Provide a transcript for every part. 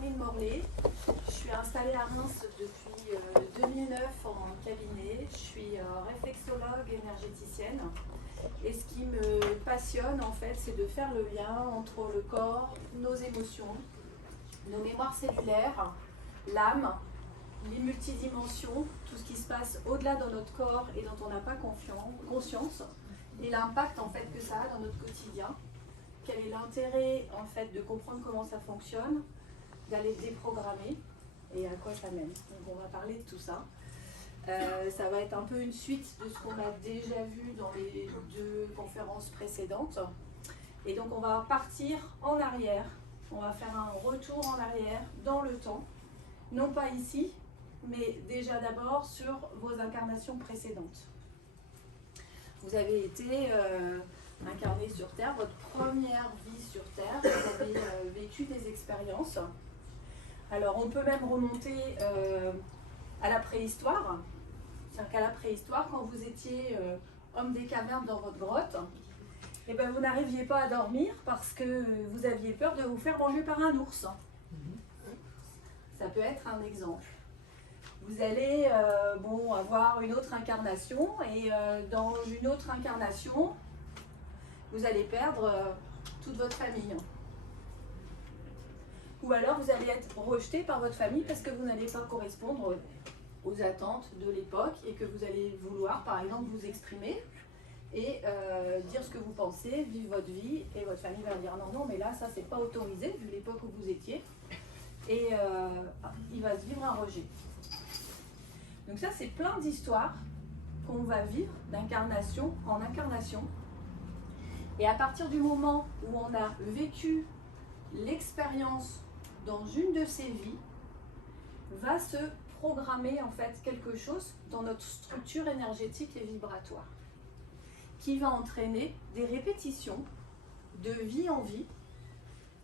Corinne Morlet. Je suis installée à Reims depuis 2009 en cabinet. Je suis réflexologue énergéticienne. Et ce qui me passionne en fait, c'est de faire le lien entre le corps, nos émotions, nos mémoires cellulaires, l'âme, les multidimensions, tout ce qui se passe au-delà de notre corps et dont on n'a pas conscience, et l'impact en fait que ça a dans notre quotidien. Quel est l'intérêt en fait de comprendre comment ça fonctionne, d'aller déprogrammer et à quoi ça mène. Donc on va parler de tout ça. Ça va être un peu une suite de ce qu'on a déjà vu dans les deux conférences précédentes. Et donc on va partir en arrière. On va faire un retour en arrière dans le temps. Non pas ici, mais déjà d'abord sur vos incarnations précédentes. Vous avez été incarné sur Terre, votre première vie sur Terre, vous avez vécu des expériences. Alors on peut même remonter à la préhistoire. C'est-à-dire qu'à la préhistoire, quand vous étiez homme des cavernes dans votre grotte, et ben vous n'arriviez pas à dormir parce que vous aviez peur de vous faire manger par un ours. Ça peut être un exemple. Vous allez avoir une autre incarnation et dans une autre incarnation, vous allez perdre toute votre famille. Ou alors vous allez être rejeté par votre famille parce que vous n'allez pas correspondre aux attentes de l'époque et que vous allez vouloir par exemple vous exprimer et dire ce que vous pensez, vivre votre vie, et votre famille va dire non mais là ça c'est pas autorisé vu l'époque où vous étiez, et il va se vivre un rejet. Donc ça c'est plein d'histoires qu'on va vivre d'incarnation en incarnation, et à partir du moment où on a vécu l'expérience dans une de ces vies, va se programmer en fait quelque chose dans notre structure énergétique et vibratoire qui va entraîner des répétitions de vie en vie.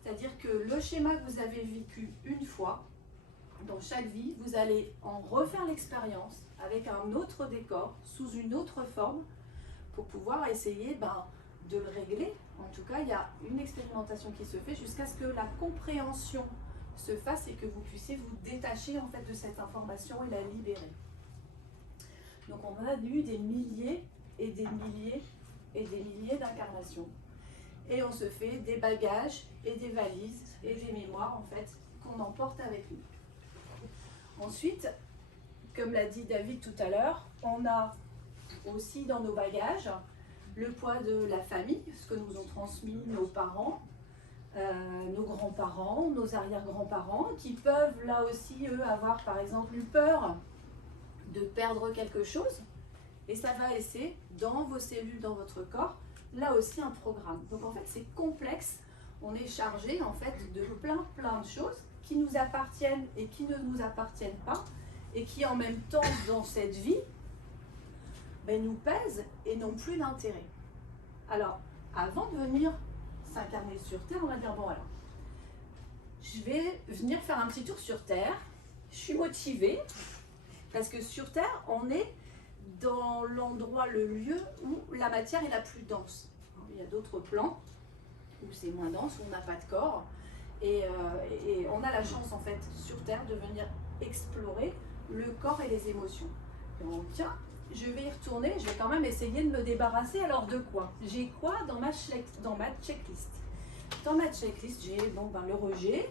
C'est-à-dire que le schéma que vous avez vécu une fois, dans chaque vie, vous allez en refaire l'expérience avec un autre décor, sous une autre forme, pour pouvoir essayer de le régler. En tout cas, il y a une expérimentation qui se fait jusqu'à ce que la compréhension se fasse et que vous puissiez vous détacher en fait de cette information et la libérer. Donc on a eu des milliers et des milliers et des milliers d'incarnations. Et on se fait des bagages et des valises et des mémoires en fait qu'on emporte avec nous. Ensuite, comme l'a dit David tout à l'heure, on a aussi dans nos bagages le poids de la famille, ce que nous ont transmis nos parents, nos grands-parents, nos arrière-grands-parents, qui peuvent là aussi, eux, avoir par exemple eu peur de perdre quelque chose. Et ça va laisser dans vos cellules, dans votre corps, là aussi un programme. Donc en fait c'est complexe, on est chargé en fait de plein de choses qui nous appartiennent et qui ne nous appartiennent pas, et qui en même temps dans cette vie nous pèsent et n'ont plus d'intérêt. Alors avant de venir s'incarner sur Terre, on va dire bon alors, je vais venir faire un petit tour sur Terre, je suis motivée, parce que sur Terre on est dans l'endroit, le lieu où la matière est la plus dense. Il y a d'autres plans où c'est moins dense, où on n'a pas de corps, et on a la chance en fait sur Terre de venir explorer le corps et les émotions. Donc tiens, je vais y retourner, je vais quand même essayer de me débarrasser. Alors de quoi? J'ai quoi dans ma checklist? Dans ma checklist, j'ai le rejet,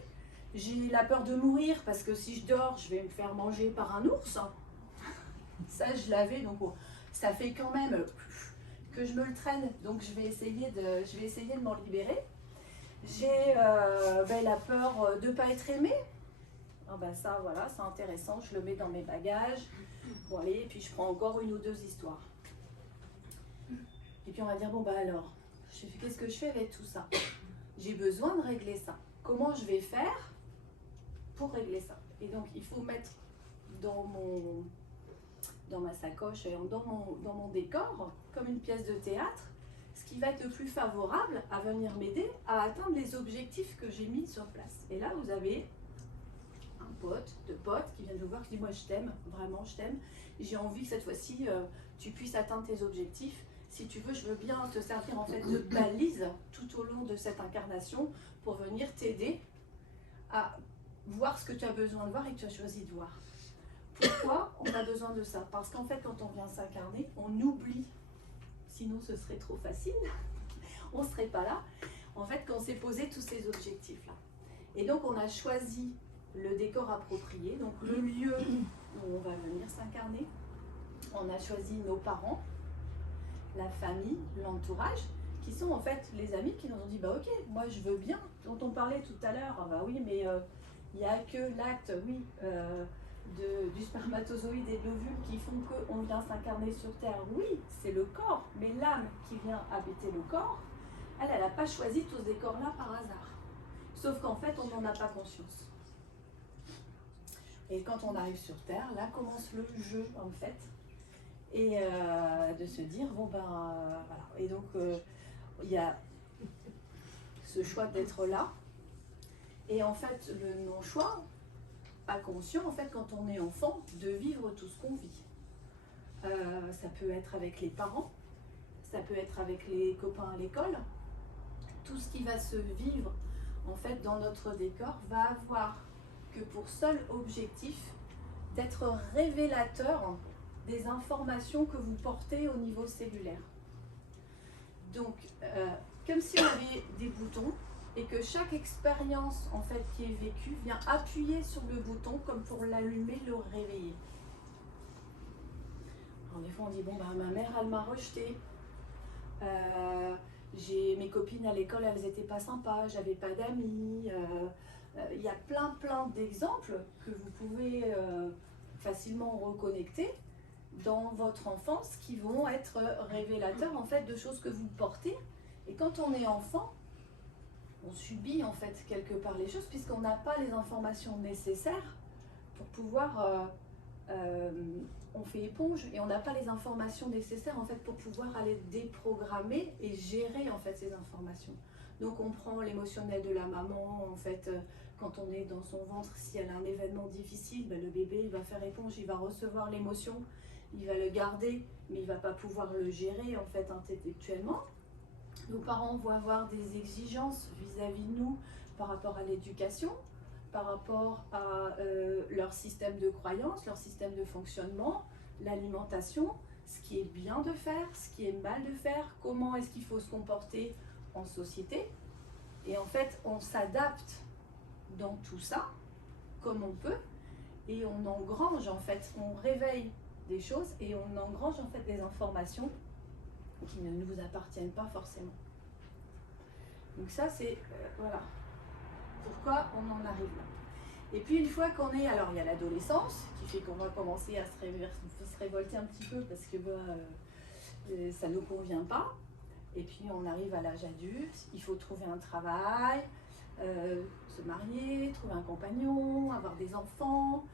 j'ai la peur de mourir parce que si je dors, je vais me faire manger par un ours. Ça, je l'avais, donc ça fait quand même que je me le traîne, donc je vais essayer de m'en libérer. J'ai la peur de ne pas être aimée. Ça, voilà, c'est intéressant, je le mets dans mes bagages. Bon, allez, et puis je prends encore une ou deux histoires. Et puis on va dire, alors, qu'est-ce que je fais avec tout ça? J'ai besoin de régler ça. Comment je vais faire pour régler ça? Et donc, il faut mettre dans ma sacoche, dans mon décor, comme une pièce de théâtre, ce qui va être le plus favorable à venir m'aider à atteindre les objectifs que j'ai mis sur place. Et là, vous avez un pote, deux potes qui viennent vous voir, qui dit moi je t'aime, vraiment je t'aime, j'ai envie que cette fois-ci tu puisses atteindre tes objectifs. Si tu veux, je veux bien te servir en fait de balise tout au long de cette incarnation pour venir t'aider à voir ce que tu as besoin de voir et que tu as choisi de voir. Pourquoi on a besoin de ça? Parce qu'en fait, quand on vient s'incarner, on oublie. Sinon, ce serait trop facile. On ne serait pas là. En fait, quand on s'est posé tous ces objectifs-là. Et donc, on a choisi le décor approprié, donc le lieu où on va venir s'incarner. On a choisi nos parents, la famille, l'entourage, qui sont en fait les amis qui nous ont dit, bah ok, moi je veux bien. Dont on parlait tout à l'heure, bah oui, mais il n'y a que l'acte, oui, du spermatozoïde et de l'ovule qui font qu'on vient s'incarner sur Terre. Oui, c'est le corps, mais l'âme qui vient habiter le corps, elle n'a pas choisi tout ce décor-là par hasard. Sauf qu'en fait, on n'en a pas conscience. Et quand on arrive sur Terre, là commence le jeu, en fait. Et de se dire, bon ben, voilà. Et donc, il y a ce choix d'être là. Et en fait, le non-choix, pas conscient, en fait, quand on est enfant, de vivre tout ce qu'on vit. Ça peut être avec les parents, ça peut être avec les copains à l'école. Tout ce qui va se vivre, en fait, dans notre décor, va avoir que pour seul objectif d'être révélateur des informations que vous portez au niveau cellulaire. Donc, comme si on avait des boutons et que chaque expérience en fait qui est vécue vient appuyer sur le bouton comme pour l'allumer, le réveiller. Alors des fois on dit bon bah ma mère elle m'a rejetée, mes copines à l'école elles étaient pas sympas, j'avais pas d'amis, il y a plein d'exemples que vous pouvez facilement reconnecter dans votre enfance qui vont être révélateurs en fait de choses que vous portez. Et quand on est enfant, on subit en fait quelque part les choses puisqu'on n'a pas les informations nécessaires pour pouvoir on fait éponge et on n'a pas les informations nécessaires en fait pour pouvoir aller déprogrammer et gérer en fait ces informations. Donc on prend l'émotionnel de la maman en fait quand on est dans son ventre, si elle a un événement difficile, ben, le bébé il va faire éponge, il va recevoir l'émotion, il va le garder, mais il ne va pas pouvoir le gérer en fait intellectuellement. Nos parents vont avoir des exigences vis-à-vis de nous par rapport à l'éducation, par rapport à leur système de croyance, leur système de fonctionnement, l'alimentation, ce qui est bien de faire, ce qui est mal de faire, comment est-ce qu'il faut se comporter en société. Et en fait, on s'adapte dans tout ça, comme on peut, et on engrange en fait, on réveille des choses et on engrange en fait des informations qui ne nous appartiennent pas forcément. Donc ça c'est, voilà, pourquoi on en arrive là. Et puis une fois qu'on est, alors il y a l'adolescence qui fait qu'on va commencer à se révolter un petit peu parce que ça ne nous convient pas. Et puis on arrive à l'âge adulte, il faut trouver un travail, se marier, trouver un compagnon, avoir des enfants,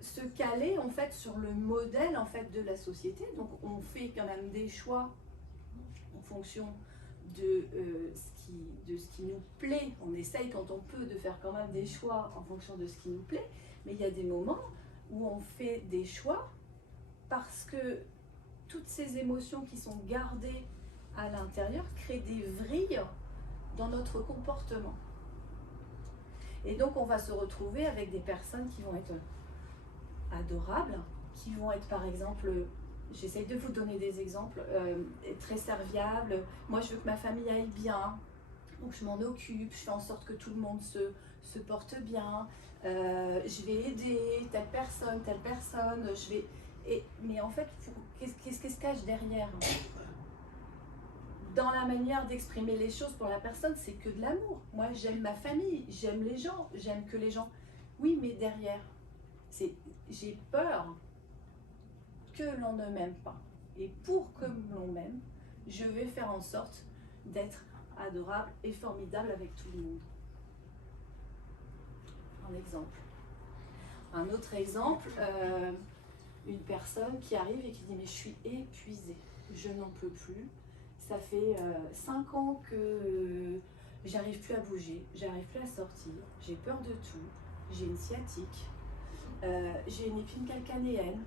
se caler en fait sur le modèle en fait de la société. Donc on fait quand même des choix en fonction de ce qui nous plaît. On essaye quand on peut de faire quand même des choix en fonction de ce qui nous plaît, mais il y a des moments où on fait des choix parce que toutes ces émotions qui sont gardées à l'intérieur créent des vrilles dans notre comportement. Et donc on va se retrouver avec des personnes qui vont être adorables, qui vont être par exemple, j'essaye de vous donner des exemples, très serviables. Moi je veux que ma famille aille bien, donc je m'en occupe, je fais en sorte que tout le monde se porte bien, je vais aider telle personne, mais en fait, qu'est-ce qui se cache derrière ? Dans la manière d'exprimer les choses pour la personne, c'est que de l'amour. Moi, j'aime ma famille, j'aime les gens, j'aime que les gens. Oui, mais derrière, j'ai peur que l'on ne m'aime pas. Et pour que l'on m'aime, je vais faire en sorte d'être adorable et formidable avec tout le monde. Un exemple. Un autre exemple, une personne qui arrive et qui dit « mais je suis épuisée, je n'en peux plus ». Ça fait 5 ans que j'arrive plus à bouger, j'arrive plus à sortir, j'ai peur de tout, j'ai une sciatique, j'ai une épine calcanéenne.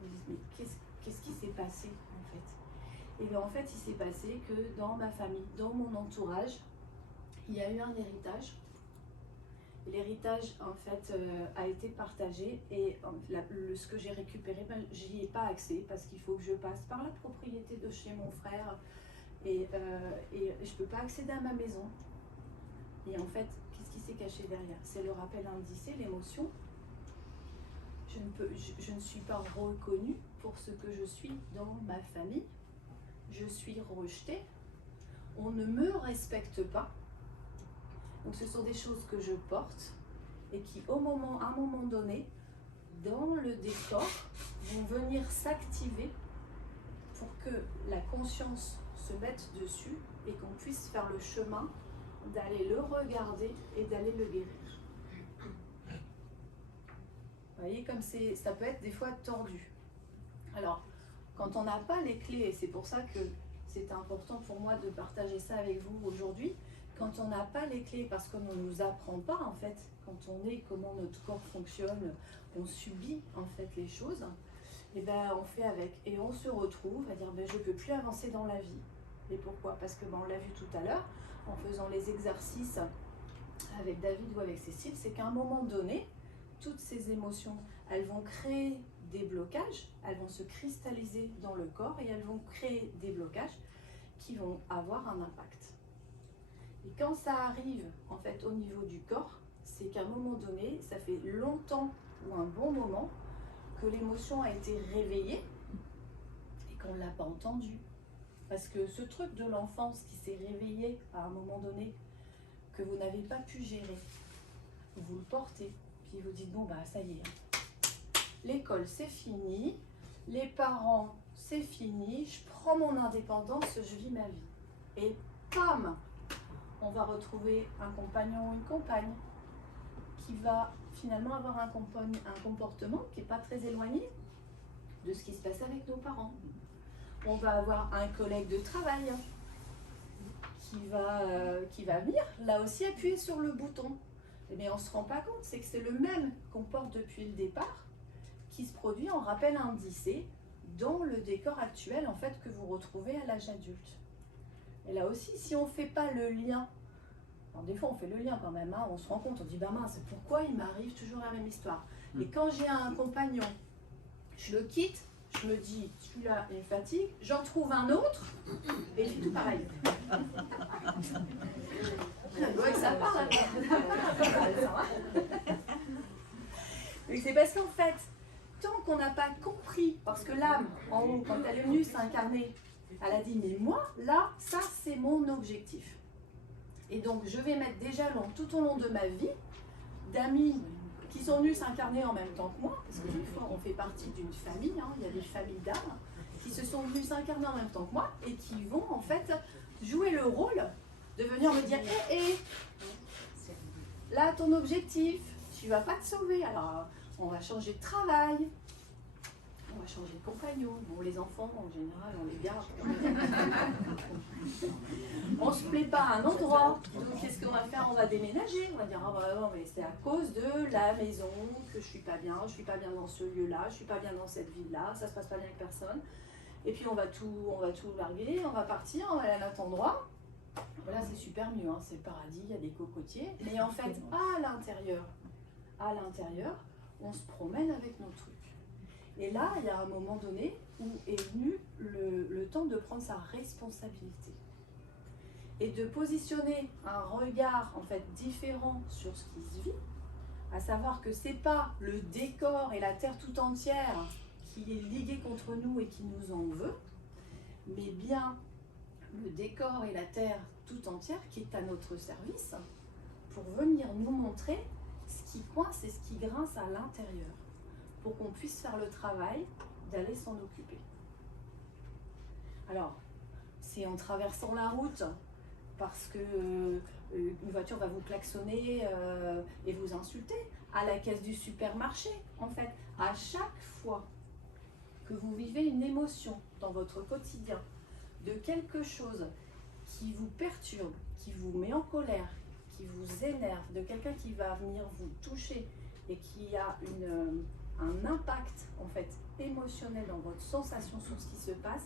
Vous dites, mais qu'est-ce qui s'est passé en fait? Et bien en fait, il s'est passé que dans ma famille, dans mon entourage, il y a eu un héritage L'héritage en fait a été partagé et ce que j'ai récupéré, ben, j'y ai pas accès parce qu'il faut que je passe par la propriété de chez mon frère et je peux pas accéder à ma maison. Et en fait, qu'est-ce qui s'est caché derrière? C'est le rappel indicé, l'émotion. Je ne suis pas reconnue pour ce que je suis dans ma famille. Je suis rejetée. On ne me respecte pas. Donc ce sont des choses que je porte et qui, à un moment donné, dans le décor, vont venir s'activer pour que la conscience se mette dessus et qu'on puisse faire le chemin d'aller le regarder et d'aller le guérir. Vous voyez comme ça peut être des fois tordu. Alors, quand on n'a pas les clés, et c'est pour ça que c'est important pour moi de partager ça avec vous aujourd'hui, quand on n'a pas les clés, parce qu'on ne nous apprend pas en fait, quand on est, comment notre corps fonctionne, on subit en fait les choses, et ben on fait avec. Et on se retrouve à dire, ben, je ne peux plus avancer dans la vie. Et pourquoi? Parce que ben, on l'a vu tout à l'heure, en faisant les exercices avec David ou avec Cécile, c'est qu'à un moment donné, toutes ces émotions, elles vont créer des blocages, elles vont se cristalliser dans le corps et elles vont créer des blocages qui vont avoir un impact. Et quand ça arrive en fait au niveau du corps, c'est qu'à un moment donné, ça fait longtemps ou un bon moment que l'émotion a été réveillée et qu'on ne l'a pas entendue. Parce que ce truc de l'enfance qui s'est réveillé à un moment donné, que vous n'avez pas pu gérer, vous le portez, puis vous dites bon bah ça y est, l'école c'est fini, les parents c'est fini, je prends mon indépendance, je vis ma vie. Et pam, on va retrouver un compagnon ou une compagne qui va finalement avoir un comportement qui n'est pas très éloigné de ce qui se passe avec nos parents. On va avoir un collègue de travail qui va venir, là aussi appuyer sur le bouton. Mais on ne se rend pas compte, c'est que c'est le même qu'on porte depuis le départ qui se produit en rappel indicé dans le décor actuel en fait que vous retrouvez à l'âge adulte. Et là aussi, si on ne fait pas le lien, alors des fois on fait le lien quand même, hein, on se rend compte, on dit bah mince, pourquoi il m'arrive toujours la même histoire? Et quand j'ai un compagnon, je le quitte, je me dis celui-là il me fatigue, j'en trouve un autre et il fait tout pareil. Ouais, ça parle. C'est parce qu'en fait, tant qu'on n'a pas compris, parce que l'âme, en haut, quand elle est venue s'incarner, elle a dit mais moi, là, ça c'est mon objectif. Et donc je vais mettre des jalons tout au long de ma vie d'amis qui sont venus s'incarner en même temps que moi, parce que des fois on fait partie d'une famille, hein, il y a des familles d'âmes qui se sont venus s'incarner en même temps que moi et qui vont en fait jouer le rôle de venir me dire hé, là ton objectif, tu vas pas te sauver, alors on va changer de travail, on va changer de compagnon. Bon, les enfants en général on les garde. On se plaît pas à un endroit, donc qu'est-ce qu'on va faire? On va déménager, on va dire ah bah non mais c'est à cause de la maison que je suis pas bien dans ce lieu-là, je suis pas bien dans cette ville-là, ça se passe pas bien avec personne. Et puis on va tout larguer, on va partir, on va aller à un autre endroit. Là c'est super mieux, hein, c'est le paradis, il y a des cocotiers. Mais en fait à l'intérieur, on se promène avec nos trucs. Et là, il y a un moment donné où est venu le temps de prendre sa responsabilité et de positionner un regard en fait différent sur ce qui se vit, à savoir que c'est pas le décor et la terre tout entière qui est ligué contre nous et qui nous en veut, mais bien le décor et la terre tout entière qui est à notre service pour venir nous montrer ce qui coince et ce qui grince à l'intérieur, pour qu'on puisse faire le travail d'aller s'en occuper. Alors, c'est en traversant la route, parce que une voiture va vous klaxonner et vous insulter, à la caisse du supermarché, en fait, à chaque fois que vous vivez une émotion dans votre quotidien, de quelque chose qui vous perturbe, qui vous met en colère, qui vous énerve, de quelqu'un qui va venir vous toucher et qui a un impact en fait émotionnel dans votre sensation sur ce qui se passe,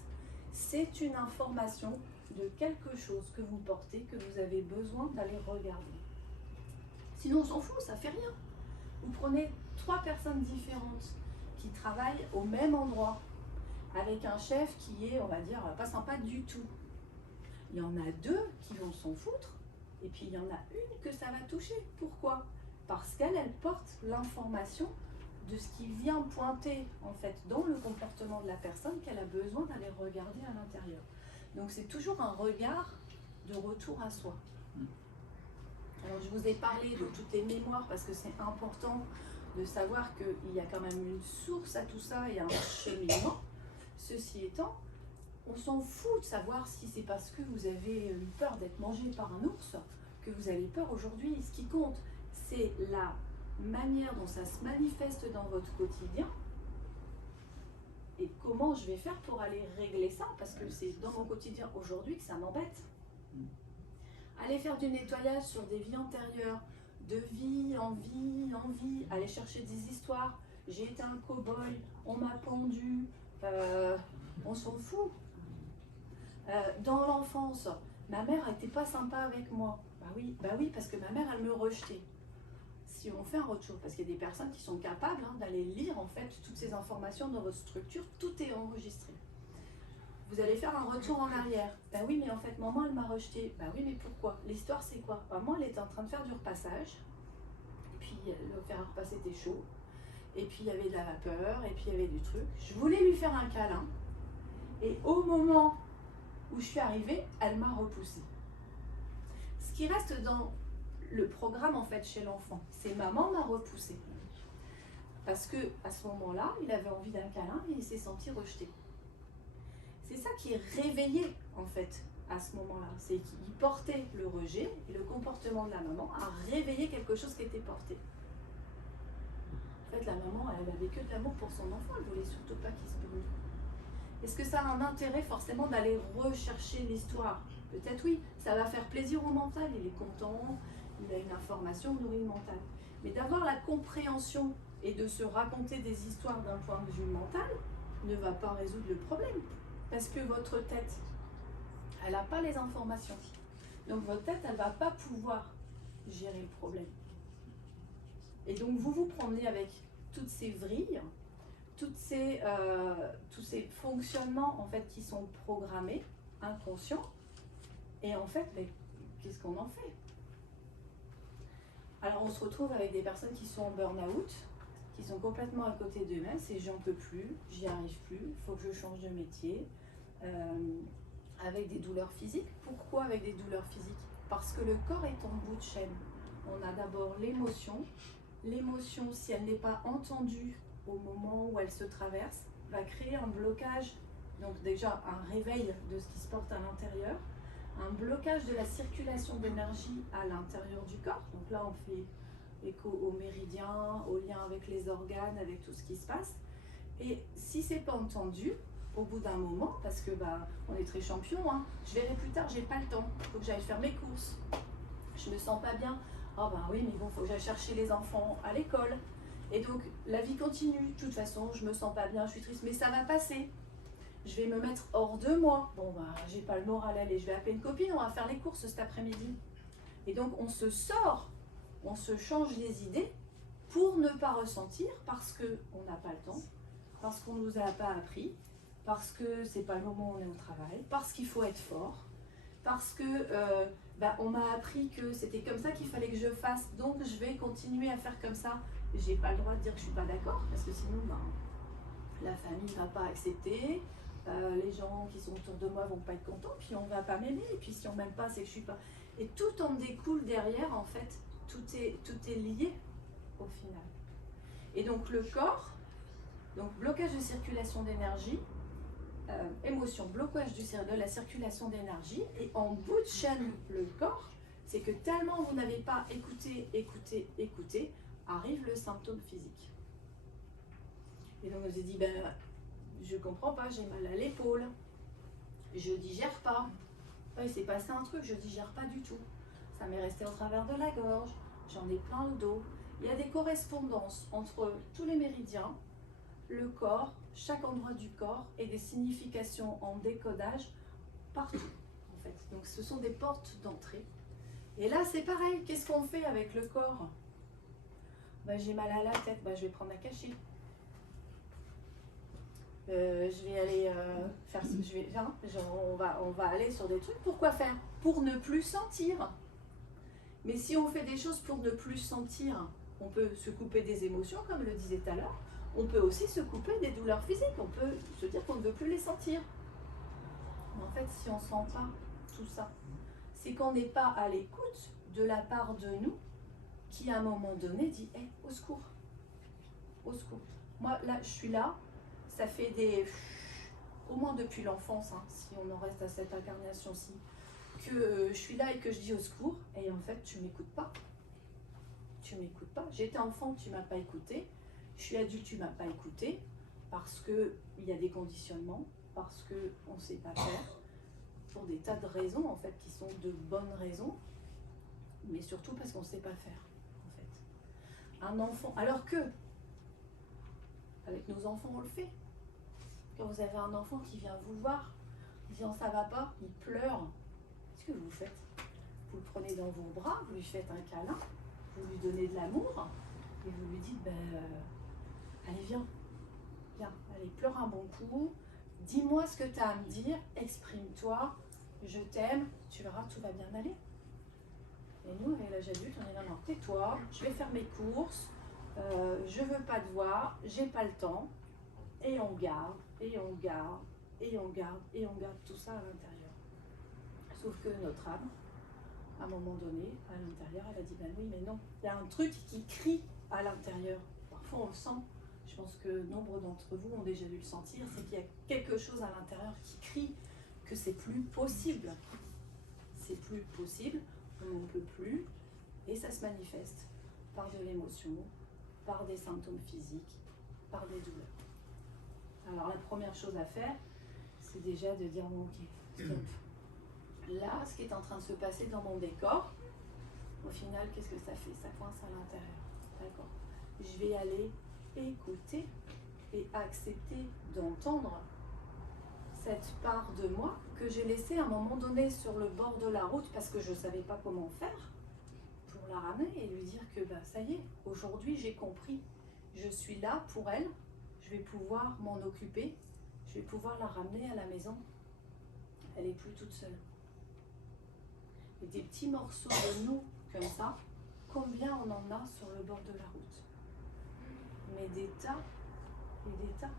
c'est une information de quelque chose que vous portez, que vous avez besoin d'aller regarder. Sinon on s'en fout, ça fait rien. Vous prenez 3 personnes différentes qui travaillent au même endroit, avec un chef qui est, on va dire, pas sympa du tout. Il y en a 2 qui vont s'en foutre, et puis il y en a une que ça va toucher. Pourquoi? Parce qu'elle, elle porte l'information de ce qui vient pointer, en fait, dans le comportement de la personne qu'elle a besoin d'aller regarder à l'intérieur. Donc c'est toujours un regard de retour à soi. Alors je vous ai parlé de toutes les mémoires parce que c'est important de savoir qu'il y a quand même une source à tout ça et un cheminement. Ceci étant, on s'en fout de savoir si c'est parce que vous avez eu peur d'être mangé par un ours que vous avez peur aujourd'hui. Ce qui compte, c'est la manière dont ça se manifeste dans votre quotidien et comment je vais faire pour aller régler ça, parce que c'est dans mon quotidien aujourd'hui que ça m'embête. Aller faire du nettoyage sur des vies antérieures, de vie en vie en vie, aller chercher des histoires. J'ai été un cow-boy, on m'a pendu, on s'en fout. Dans l'enfance, ma mère n'était pas sympa avec moi. Bah oui, parce que ma mère, elle me rejetait. Si on fait un retour, parce qu'il y a des personnes qui sont capables d'aller lire en fait toutes ces informations dans votre structure, tout est enregistré. Vous allez faire un retour en arrière. Bah oui, mais en fait, maman, elle m'a rejeté. Bah oui, mais pourquoi? L'histoire, c'est quoi? Maman, elle était en train de faire du repassage. Et puis, le fer à repasser était chaud. Et puis, il y avait de la vapeur. Et puis, il y avait du truc. Je voulais lui faire un câlin. Et au moment où je suis arrivée, elle m'a repoussée. Ce qui reste dans le programme, en fait, chez l'enfant, c'est maman m'a repoussée. Parce que à ce moment-là, il avait envie d'un câlin et il s'est senti rejeté. C'est ça qui est réveillé, en fait, à ce moment-là. C'est qu'il portait le rejet et le comportement de la maman a réveillé quelque chose qui était porté. En fait, la maman, elle avait que de l'amour pour son enfant, elle ne voulait surtout pas qu'il se brûle. Est-ce que ça a un intérêt forcément d'aller rechercher l'histoire? Peut-être oui, ça va faire plaisir au mental, il est content, il a une information, nourrit le mental. Mais d'avoir la compréhension et de se raconter des histoires d'un point de vue mental ne va pas résoudre le problème. Parce que votre tête, elle n'a pas les informations. Donc votre tête, elle ne va pas pouvoir gérer le problème. Et donc vous vous promenez avec toutes ces vrilles, tous ces fonctionnements en fait qui sont programmés, inconscients. Et en fait, qu'est-ce qu'on en fait? Alors on se retrouve avec des personnes qui sont en burn-out, qui sont complètement à côté d'eux-mêmes, c'est j'en peux plus, j'y arrive plus, il faut que je change de métier, avec des douleurs physiques. Pourquoi avec des douleurs physiques? Parce que le corps est en bout de chaîne. On a d'abord l'émotion. L'émotion, si elle n'est pas entendue au moment où elle se traverse, va créer un blocage, donc déjà un réveil de ce qui se porte à l'intérieur, un blocage de la circulation d'énergie à l'intérieur du corps. Donc là, on fait écho au méridien, au lien avec les organes, avec tout ce qui se passe. Et si c'est pas entendu, au bout d'un moment, parce que on est très champion, je verrai plus tard, j'ai pas le temps, il faut que j'aille faire mes courses, je me sens pas bien, oui, mais bon, il faut que j'aille chercher les enfants à l'école. Et donc la vie continue, de toute façon, je me sens pas bien, je suis triste, mais ça va passer. Je vais me mettre hors de moi. J'ai pas le moral, allez, je vais appeler une copine, on va faire les courses cet après-midi. Et donc on se sort, on se change les idées pour ne pas ressentir, parce qu'on n'a pas le temps, parce qu'on ne nous a pas appris, parce que c'est pas le moment où on est au travail, parce qu'il faut être fort, parce que on m'a appris que c'était comme ça qu'il fallait que je fasse, donc je vais continuer à faire comme ça. J'ai pas le droit de dire que je suis pas d'accord, parce que sinon la famille va pas accepter, les gens qui sont autour de moi vont pas être contents, puis on va pas m'aimer, et puis si on m'aime pas, c'est que je suis pas. Et tout en découle derrière, en fait, tout est lié au final. Et donc le corps, donc blocage de circulation d'énergie, émotion, blocage de la circulation d'énergie, et en bout de chaîne, le corps, c'est que tellement vous n'avez pas écouté, arrive le symptôme physique. Et donc on s'est dit, je comprends pas, j'ai mal à l'épaule, je digère pas. Il s'est passé un truc, je digère pas du tout. Ça m'est resté au travers de la gorge, j'en ai plein le dos. Il y a des correspondances entre tous les méridiens, le corps, chaque endroit du corps, et des significations en décodage partout, en fait. Donc ce sont des portes d'entrée. Et là, c'est pareil. Qu'est-ce qu'on fait avec le corps? Ben, j'ai mal à la tête, ben, je vais prendre un cachet. Je vais aller faire ce que je vais. On va aller sur des trucs. Pourquoi faire? Pour ne plus sentir. Mais si on fait des choses pour ne plus sentir, on peut se couper des émotions, comme le disait tout à l'heure. On peut aussi se couper des douleurs physiques. On peut se dire qu'on ne veut plus les sentir. Mais en fait, si on ne sent pas tout ça, c'est qu'on n'est pas à l'écoute de la part de nous qui, à un moment donné, dit hey, au secours. Au secours. Moi, là, je suis là. Ça fait au moins depuis l'enfance, hein, si on en reste à cette incarnation-ci, que je suis là et que je dis au secours, et en fait, tu m'écoutes pas. Tu m'écoutes pas. J'étais enfant, tu m'as pas écouté. Je suis adulte, tu m'as pas écouté, parce qu'il y a des conditionnements, parce qu'on ne sait pas faire, pour des tas de raisons, en fait, qui sont de bonnes raisons, mais surtout parce qu'on ne sait pas faire, en fait. Un enfant, alors que, avec nos enfants, on le fait. Quand vous avez un enfant qui vient vous voir, disant ça va pas, il pleure, qu'est-ce que vous faites? Vous le prenez dans vos bras, vous lui faites un câlin, vous lui donnez de l'amour, et vous lui dites, allez viens, allez pleure un bon coup, dis-moi ce que tu as à me dire, exprime-toi, je t'aime, tu verras, tout va bien aller. Et nous, avec l'âge adulte, on est là, non, tais-toi, je vais faire mes courses, je veux pas te voir, j'ai pas le temps, et on garde, et on garde, et on garde, et on garde tout ça à l'intérieur. Sauf que notre âme, à un moment donné, à l'intérieur, elle a dit, ben oui, mais non, il y a un truc qui crie à l'intérieur. Parfois on le sent, je pense que nombre d'entre vous ont déjà dû le sentir, c'est qu'il y a quelque chose à l'intérieur qui crie que c'est plus possible. C'est plus possible, on ne peut plus, et ça se manifeste par de l'émotion, par des symptômes physiques, par des douleurs. Alors la première chose à faire, c'est déjà de dire bon ok, stop. Là, ce qui est en train de se passer dans mon décor, au final, qu'est-ce que ça fait? Ça coince à l'intérieur. D'accord. Je vais aller écouter et accepter d'entendre cette part de moi que j'ai laissée à un moment donné sur le bord de la route parce que je ne savais pas comment faire pour la ramener et lui dire que ça y est, aujourd'hui j'ai compris, je suis là pour elle, je vais pouvoir m'en occuper, je vais pouvoir la ramener à la maison, elle n'est plus toute seule. Et des petits morceaux de nous comme ça, combien on en a sur le bord de la route? Mais des tas et des tas.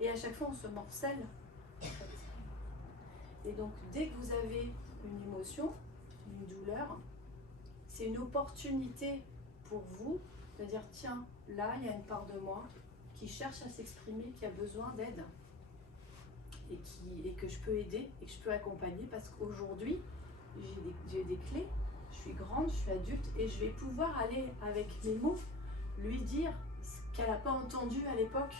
Et à chaque fois on se morcelle. Et donc dès que vous avez une émotion, une douleur, c'est une opportunité pour vous de dire tiens, là il y a une part de moi qui cherche à s'exprimer, qui a besoin d'aide et que je peux aider et que je peux accompagner parce qu'aujourd'hui j'ai des clés, je suis grande, je suis adulte et je vais pouvoir aller avec mes mots lui dire ce qu'elle n'a pas entendu à l'époque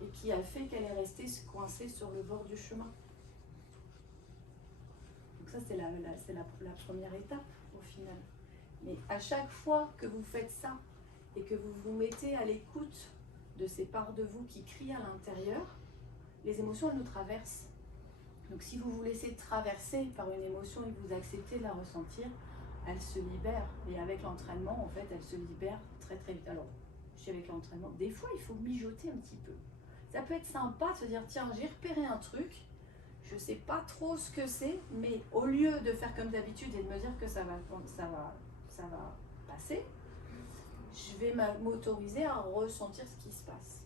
et qui a fait qu'elle est restée coincée sur le bord du chemin. Donc ça c'est la première étape au final. Mais à chaque fois que vous faites ça et que vous vous mettez à l'écoute de ces parts de vous qui crient à l'intérieur, les émotions elles nous traversent. Donc si vous vous laissez traverser par une émotion et que vous acceptez de la ressentir, elle se libère. Et avec l'entraînement, en fait, elle se libère très très vite. Alors, je suis avec l'entraînement. Des fois, il faut mijoter un petit peu. Ça peut être sympa de se dire, tiens, j'ai repéré un truc, je ne sais pas trop ce que c'est, mais au lieu de faire comme d'habitude et de me dire que ça va passer, je vais m'autoriser à ressentir ce qui se passe.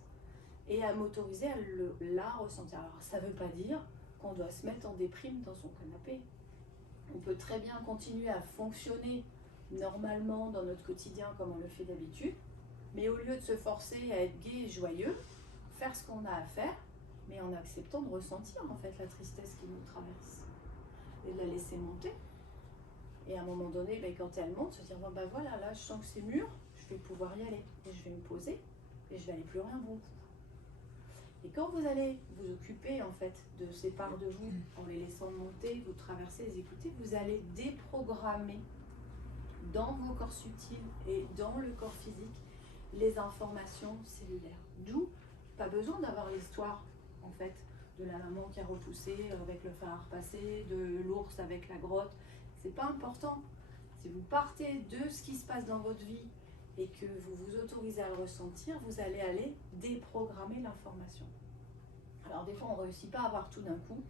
Et à m'autoriser à la ressentir. Alors, ça ne veut pas dire qu'on doit se mettre en déprime dans son canapé. On peut très bien continuer à fonctionner normalement dans notre quotidien comme on le fait d'habitude, mais au lieu de se forcer à être gai et joyeux, faire ce qu'on a à faire, mais en acceptant de ressentir en fait la tristesse qui nous traverse et de la laisser monter. Et à un moment donné, quand elle monte, se dire bon voilà, là je sens que c'est mûr, je vais pouvoir y aller et je vais me poser et je vais aller pleurer un bon coup. Et quand vous allez vous occuper en fait de ces parts de vous, en les laissant monter, vous traverser, les écouter, vous allez déprogrammer dans vos corps subtils et dans le corps physique les informations cellulaires. D'où pas besoin d'avoir l'histoire en fait de la maman qui a repoussé avec le fer à repasser, de l'ours avec la grotte. C'est pas important. Si vous partez de ce qui se passe dans votre vie et que vous vous autorisez à le ressentir, vous allez aller déprogrammer l'information. Alors des fois on ne réussit pas à avoir tout d'un coup.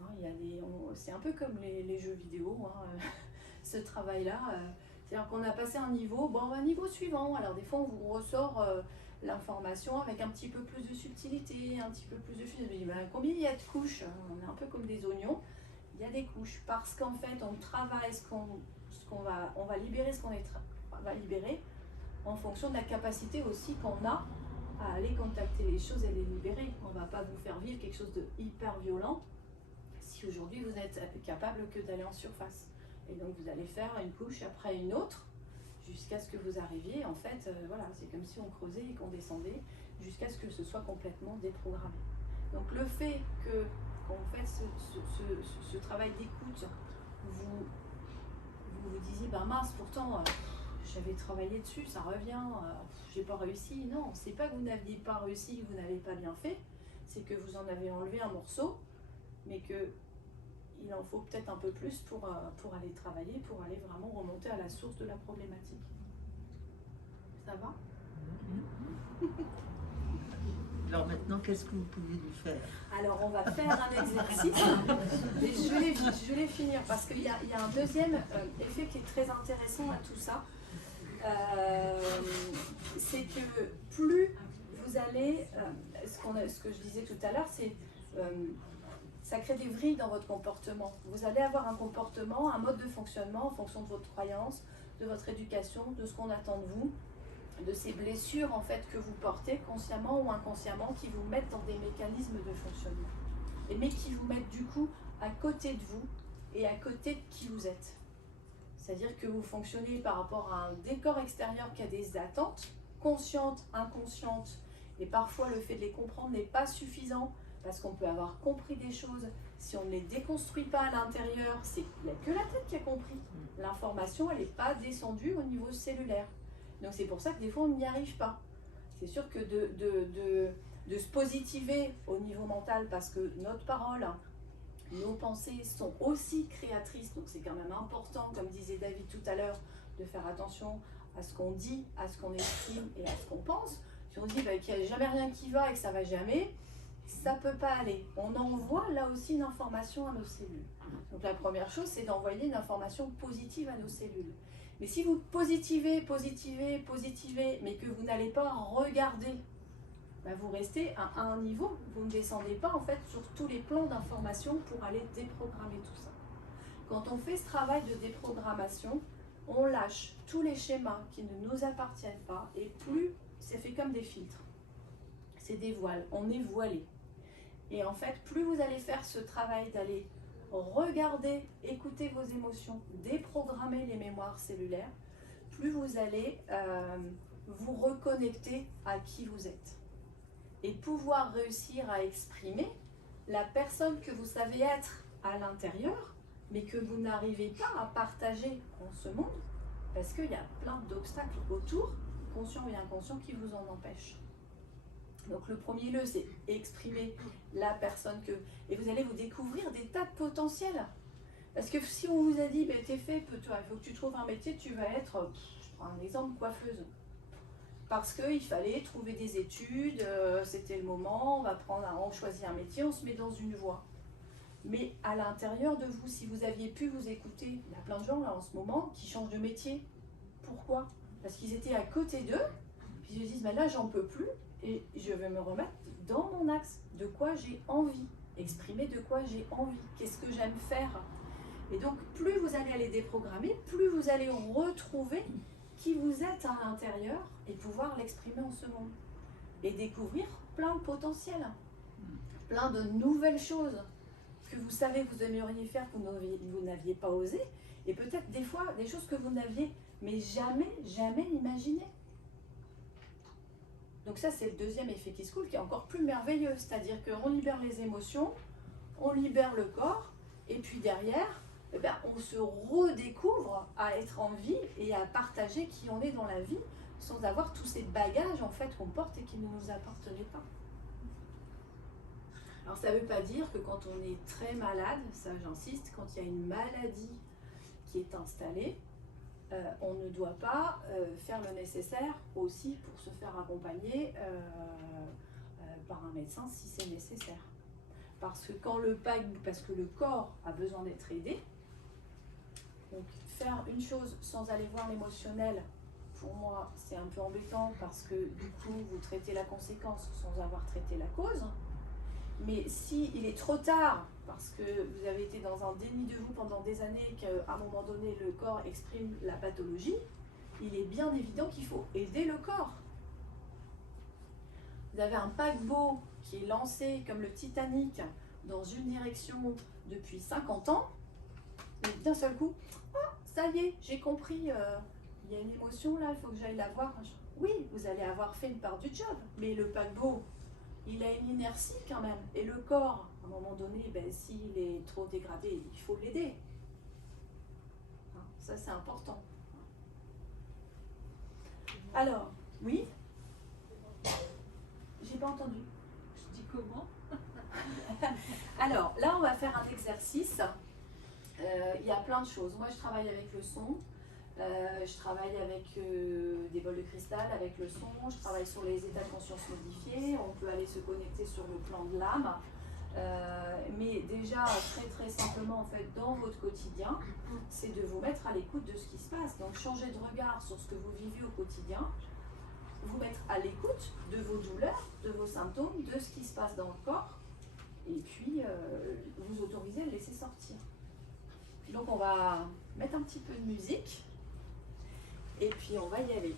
Hein, c'est un peu comme les jeux vidéo, hein, ce travail-là. C'est-à-dire qu'on a passé un niveau, bon, un niveau suivant. Alors des fois on vous ressort l'information avec un petit peu plus de subtilité, un petit peu plus de finesse. Je me dis, ben, combien il y a de couches? On est un peu comme des oignons. Il y a des couches parce qu'en fait on travaille on va libérer ce qu'on va libérer en fonction de la capacité aussi qu'on a à aller contacter les choses et les libérer. On ne va pas vous faire vivre quelque chose de hyper violent si aujourd'hui vous n'êtes capable que d'aller en surface. Et donc vous allez faire une couche après une autre jusqu'à ce que vous arriviez, en fait, voilà, c'est comme si on creusait et qu'on descendait jusqu'à ce que ce soit complètement déprogrammé. Donc le fait qu'on fait ce travail d'écoute, vous disiez, ben mince, pourtant j'avais travaillé dessus, ça revient, j'ai pas réussi. Non, c'est pas que vous n'aviez pas réussi, que vous n'avez pas bien fait, c'est que vous en avez enlevé un morceau, mais que il en faut peut-être un peu plus pour aller travailler, pour aller vraiment remonter à la source de la problématique. Ça va? Alors maintenant, qu'est-ce que vous pouvez nous faire? Alors on va faire un exercice, mais je vais les finir parce qu'il y a un deuxième effet qui est très intéressant à tout ça. C'est que plus vous allez, ce que je disais tout à l'heure, c'est ça crée des vrilles dans votre comportement. Vous allez avoir un comportement, un mode de fonctionnement en fonction de votre croyance, de votre éducation, de ce qu'on attend de vous, de ces blessures en fait que vous portez consciemment ou inconsciemment qui vous mettent dans des mécanismes de fonctionnement. Mais qui vous mettent du coup à côté de vous et à côté de qui vous êtes. C'est-à-dire que vous fonctionnez par rapport à un décor extérieur qui a des attentes, conscientes, inconscientes, et parfois le fait de les comprendre n'est pas suffisant. Parce qu'on peut avoir compris des choses, si on ne les déconstruit pas à l'intérieur, il n'y a que la tête qui a compris. L'information, elle n'est pas descendue au niveau cellulaire. Donc c'est pour ça que des fois, on n'y arrive pas. C'est sûr que de se positiver au niveau mental, parce que notre parole, nos pensées sont aussi créatrices, donc c'est quand même important, comme disait David tout à l'heure, de faire attention à ce qu'on dit, à ce qu'on exprime et à ce qu'on pense. Si on dit qu'il n'y a jamais rien qui va et que ça ne va jamais, ça ne peut pas aller. On envoie là aussi une information à nos cellules. Donc la première chose, c'est d'envoyer une information positive à nos cellules. Mais si vous positivez, mais que vous n'allez pas regarder, vous restez à un niveau, vous ne descendez pas en fait sur tous les plans d'information pour aller déprogrammer tout ça. Quand on fait ce travail de déprogrammation, on lâche tous les schémas qui ne nous appartiennent pas et plus, c'est fait comme des filtres. C'est des voiles, on est voilé. Et en fait, plus vous allez faire ce travail d'aller regarder, écouter vos émotions, déprogrammer les mémoires cellulaires, plus vous allez vous reconnecter à qui vous êtes. Et pouvoir réussir à exprimer la personne que vous savez être à l'intérieur, mais que vous n'arrivez pas à partager en ce monde, parce qu'il y a plein d'obstacles autour, conscients et inconscients, qui vous en empêchent. Donc le premier lieu, c'est exprimer la personne que... Et vous allez vous découvrir des tas de potentiels. Parce que si on vous a dit, t'es fait, il faut que tu trouves un métier, tu vas être, je prends un exemple, coiffeuse. Parce qu'il fallait trouver des études, c'était le moment, on choisit un métier, on se met dans une voie. Mais à l'intérieur de vous, si vous aviez pu vous écouter, il y a plein de gens là en ce moment qui changent de métier. Pourquoi? Parce qu'ils étaient à côté d'eux, puis ils se disent, là j'en peux plus, et je vais me remettre dans mon axe, de quoi j'ai envie, exprimer de quoi j'ai envie, qu'est-ce que j'aime faire. Et donc plus vous allez aller déprogrammer, plus vous allez retrouver qui vous êtes à l'intérieur et pouvoir l'exprimer en ce monde. Et découvrir plein de potentiels, plein de nouvelles choses que vous savez que vous aimeriez faire, que vous n'aviez pas osé, et peut-être des fois des choses que vous n'aviez mais jamais imaginées. Donc ça, c'est le deuxième effet qui se coule, qui est encore plus merveilleux. C'est-à-dire qu'on libère les émotions, on libère le corps, et puis derrière, on se redécouvre à être en vie et à partager qui on est dans la vie, sans avoir tous ces bagages en fait qu'on porte et qui ne nous appartenaient pas. Alors ça ne veut pas dire que quand on est très malade, ça j'insiste, quand il y a une maladie qui est installée, on ne doit pas faire le nécessaire aussi pour se faire accompagner par un médecin si c'est nécessaire. Parce que parce que le corps a besoin d'être aidé, donc faire une chose sans aller voir l'émotionnel, pour moi c'est un peu embêtant parce que du coup vous traitez la conséquence sans avoir traité la cause. Mais s'il est trop tard, parce que vous avez été dans un déni de vous pendant des années, qu'à un moment donné le corps exprime la pathologie, il est bien évident qu'il faut aider le corps. Vous avez un paquebot qui est lancé comme le Titanic dans une direction depuis 50 ans, et d'un seul coup, oh, ça y est, j'ai compris, il y a une émotion là, il faut que j'aille la voir. Oui, vous allez avoir fait une part du job, mais le paquebot, il a une inertie quand même. Et le corps, à un moment donné, s'il est trop dégradé, il faut l'aider. Ça, c'est important. Alors, oui? J'ai pas entendu. Je dis comment? Alors, là, on va faire un exercice. Il y a plein de choses. Moi, je travaille avec le son. Je travaille avec des bols de cristal, avec le son, je travaille sur les états de conscience modifiés, on peut aller se connecter sur le plan de l'âme. Mais déjà, très simplement, en fait, dans votre quotidien, c'est de vous mettre à l'écoute de ce qui se passe. Donc, changer de regard sur ce que vous vivez au quotidien, vous mettre à l'écoute de vos douleurs, de vos symptômes, de ce qui se passe dans le corps, et puis vous autoriser à le laisser sortir. Donc, on va mettre un petit peu de musique. Et puis on va y aller.